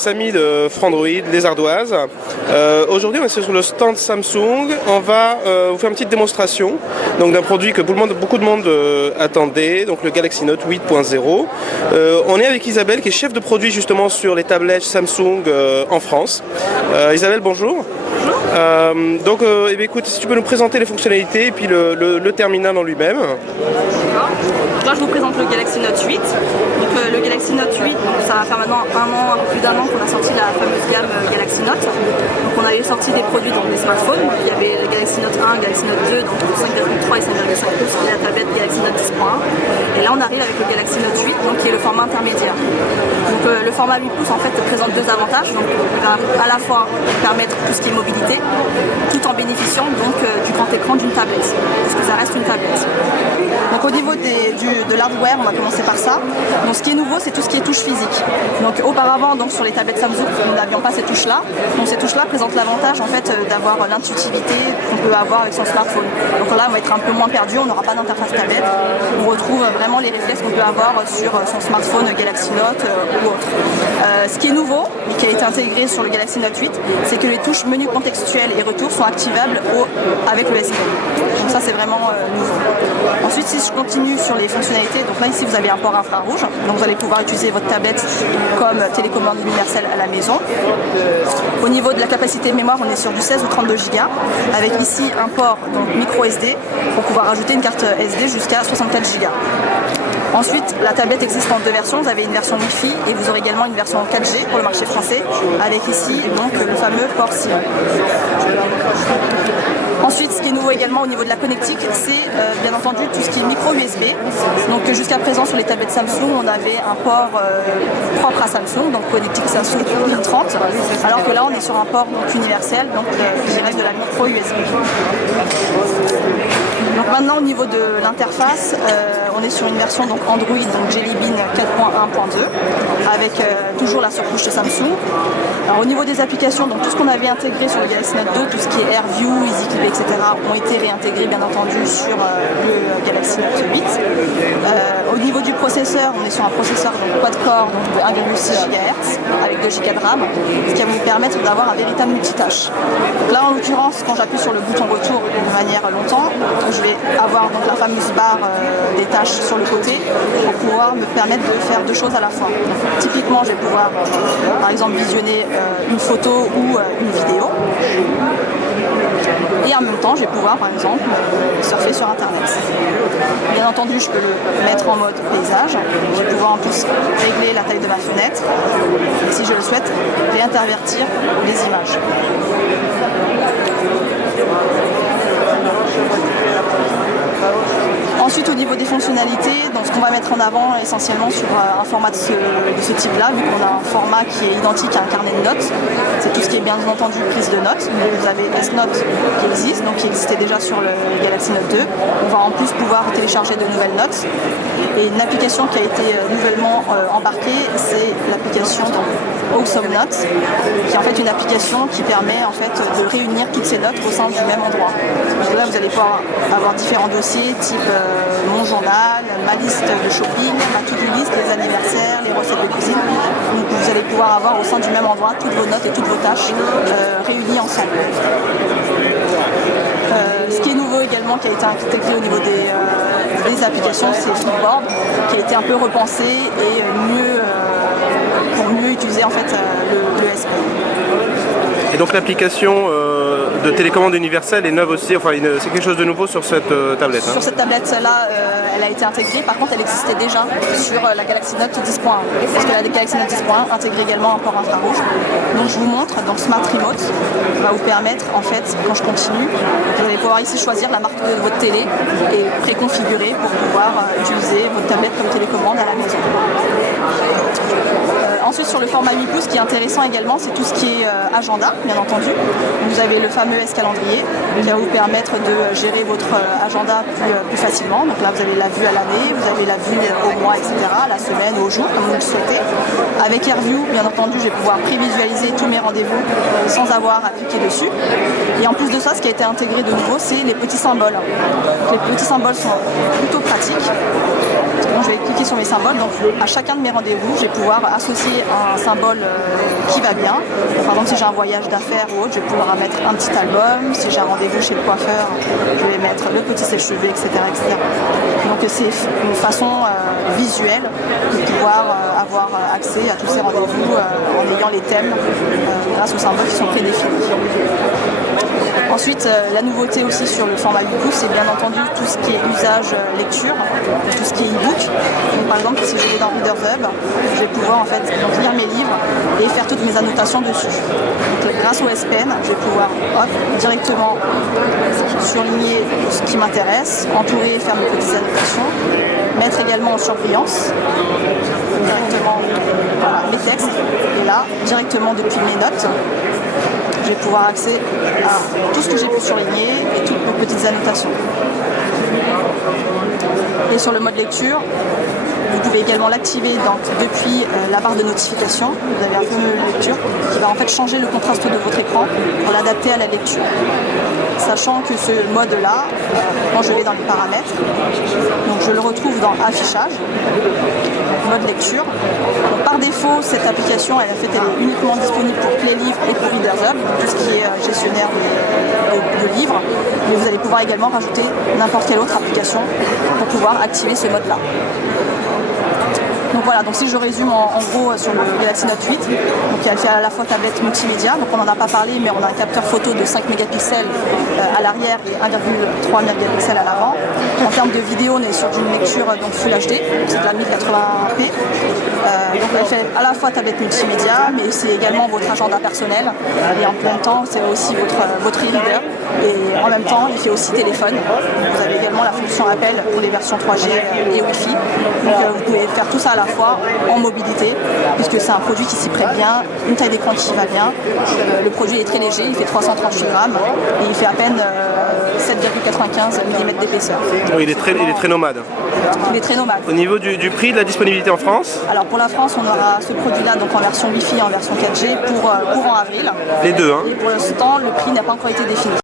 Samy de Frandroid, les Ardoises. Aujourd'hui, on est sur le stand Samsung. On va vous faire une petite démonstration d'un produit que beaucoup de monde attendait, donc le Galaxy Note 8.0. On est avec Isabelle, qui est chef de produit justement sur les tablettes Samsung en France. Isabelle, bonjour. Écoute, si tu peux nous présenter les fonctionnalités et puis le terminal en lui-même. Moi, je vous présente le Galaxy Note 8. Le Galaxy Note 8, ça va faire maintenant un peu plus d'un an qu'on a sorti la fameuse gamme Galaxy Note. Donc on avait sorti des produits dans des smartphones. Il y avait le Galaxy Note 1, Galaxy Note 2, donc 5.3 et 5.5 pouces, et la tablette Galaxy Note 10.1. Et là, on arrive avec le Galaxy Note 8, qui est le format intermédiaire. Le format 8 pouces en fait présente deux avantages. Donc, il va à la fois permettre tout ce qui est mobilité, tout en bénéficiant du grand écran d'une tablette, puisque ça reste une tablette. Donc au niveau de l'hardware, on va commencer par ça. Donc ce qui est nouveau, c'est tout ce qui est touche physique. Donc auparavant, sur les tablettes Samsung, nous n'avions pas ces touches-là. Donc ces touches-là présentent l'avantage en fait d'avoir l'intuitivité qu'on peut avoir avec son smartphone. Donc là, on va être un peu moins perdu, on n'aura pas d'interface tablette. On retrouve vraiment les réflexes qu'on peut avoir sur son smartphone Galaxy Note ou autre. Ce qui est nouveau, et qui a été intégré sur le Galaxy Note 8, c'est que les touches menu contextuel et retour sont activables avec le S Pen. Donc ça, c'est vraiment nouveau. Ensuite, si je continue sur les fonctionnalités, donc là ici vous avez un port infrarouge, donc vous allez pouvoir utiliser votre tablette comme télécommande universelle à la maison. Au niveau de la capacité de mémoire, on est sur du 16 ou 32 Go, avec ici un port micro SD pour pouvoir ajouter une carte SD jusqu'à 64 Go. Ensuite, la tablette existe en deux versions. Vous avez une version Wi-Fi et vous aurez également une version 4G pour le marché français, avec ici le fameux port SIM. Ensuite, ce qui est nouveau également au niveau de la connectique, c'est bien entendu tout ce qui est micro USB. Donc jusqu'à présent sur les tablettes Samsung, on avait un port propre à Samsung, donc connectique Samsung Pin 30, alors que là on est sur un port universel, qui reste de la micro USB. Donc maintenant au niveau de l'interface, on est sur une version Android, Jelly Bean 4.1.2, avec toujours la surcouche de Samsung. Alors au niveau des applications, tout ce qu'on avait intégré sur le Galaxy Note 2, tout ce qui est AirView, EasyClip, etc. ont été réintégrés bien entendu sur le Galaxy Note 8. Au niveau du processeur, on est sur un processeur quad-core de 1,6 GHz avec 2 Go de RAM, ce qui va vous permettre d'avoir un véritable multitâche. Donc là en l'occurrence, quand j'appuie sur le bouton retour de manière longtemps, je vais avoir la fameuse barre des tâches sur le côté pour pouvoir me permettre de faire deux choses à la fois. Donc, typiquement, je vais pouvoir par exemple visionner une photo ou une vidéo. Et en même temps, je vais pouvoir, par exemple, surfer sur Internet. Bien entendu, je peux le mettre en mode paysage. Je vais pouvoir en plus régler la taille de ma fenêtre. Et si je le souhaite, réintervertir les images. Ensuite, au niveau des fonctionnalités, ce qu'on va mettre en avant essentiellement sur un format de ce type-là, vu qu'on a un format qui est identique à un carnet de notes, c'est tout ce qui est bien entendu prise de notes. Vous avez S-Note qui existe, qui existait déjà sur le Galaxy Note 2. On va en plus pouvoir télécharger de nouvelles notes. Et une application qui a été nouvellement embarquée, c'est l'application Awesome Notes, qui est en fait une application qui permet de réunir toutes ces notes au sein du même endroit. Donc là, vous allez pouvoir avoir différents dossiers, type mon journal, ma liste de shopping, ma to-do list, les anniversaires, les recettes de cuisine. Donc vous allez pouvoir avoir au sein du même endroit toutes vos notes et toutes vos tâches réunies ensemble. Ce qui est nouveau également, qui a été intégré au niveau des applications, c'est Flipboard, qui a été un peu repensé et pour mieux utiliser le S Pen. Et donc l'application de télécommande universelle est neuve aussi, c'est quelque chose de nouveau sur cette tablette. Sur cette tablette-là, elle a été intégrée, par contre elle existait déjà sur la Galaxy Note 10.1, parce que la Galaxy Note 10.1 intègre également un port infrarouge. Donc je vous montre, Smart Remote va vous permettre, quand je continue, vous allez pouvoir ici choisir la marque de votre télé et préconfigurer pour pouvoir utiliser votre tablette comme télécommande à la maison. Ensuite, sur le format 8 pouces, ce qui est intéressant également, c'est tout ce qui est agenda, bien entendu. Vous avez le fameux MES calendrier qui va vous permettre de gérer votre agenda plus facilement. Donc là, vous avez la vue à l'année, vous avez la vue au mois, etc., à la semaine, au jour, comme vous le souhaitez. Avec AirView, bien entendu, je vais pouvoir prévisualiser tous mes rendez-vous sans avoir à cliquer dessus. Et en plus de ça, ce qui a été intégré de nouveau, c'est les petits symboles. Donc, les petits symboles sont plutôt pratiques. Donc, je vais cliquer sur mes symboles. Donc, à chacun de mes rendez-vous, je vais pouvoir associer un symbole qui va bien. Par exemple, si j'ai un voyage d'affaires ou autre, je vais pouvoir mettre un petit album. Si j'ai un rendez-vous chez le coiffeur, je vais mettre le petit sèche-cheveux, etc., etc. Donc, c'est une façon visuelle de pouvoir avoir accès à tous ces rendez-vous en ayant les thèmes grâce aux symboles qui sont prédéfinis. Ensuite, la nouveauté aussi sur le format e-book, c'est bien entendu tout ce qui est usage lecture, tout ce qui est e-book. Donc, par exemple, si je vais dans Reader's Hub, je vais pouvoir en fait lire mes livres et faire toutes mes annotations dessus. Donc, grâce au S Pen, je vais pouvoir directement surligner ce qui m'intéresse, entourer et faire mes petites annotations, mettre également en surbrillance directement les textes, et là, directement depuis mes notes, je vais pouvoir accéder à tout ce que j'ai pu surligner et toutes mes petites annotations. Et sur le mode lecture, vous pouvez également l'activer depuis la barre de notification. Vous avez un fameux lecture qui va en fait changer le contraste de votre écran pour l'adapter à la lecture. Sachant que ce mode-là, quand je vais dans les paramètres, donc je le retrouve dans affichage, mode lecture. Donc, par défaut, cette application, elle est uniquement disponible pour Playlive et pour Reader's Hub, tout ce qui est gestionnaire de livres. Mais vous allez pouvoir également rajouter n'importe quelle autre application pour pouvoir activer ce mode-là. Donc voilà, donc si je résume en gros sur le Galaxy Note 8, donc elle fait à la fois tablette multimédia, donc on n'en a pas parlé, mais on a un capteur photo de 5 mégapixels à l'arrière et 1,3 mégapixels à l'avant. En termes de vidéo, on est sur une lecture donc Full HD, c'est de la 1080p. Donc elle fait à la fois tablette multimédia, mais c'est également votre agenda personnel, et en même temps c'est aussi votre e-reader, et en même temps il fait aussi téléphone. Donc, vous avez également la fonction appel pour les versions 3G et Wi-Fi. Donc vous pouvez faire tout ça à la fois en mobilité, puisque c'est un produit qui s'y prête bien, une taille d'écran qui va bien. Le produit est très léger, il fait 338 grammes et il fait à peine 7,95 mm d'épaisseur. Oui, il est très nomade. Il est très nomade. Au niveau du prix, de la disponibilité en France? Alors pour la France, on aura ce produit-là donc en version Wi-Fi et en version 4G pour courant avril. Les deux, hein? Et pour l'instant, le prix n'a pas encore été défini.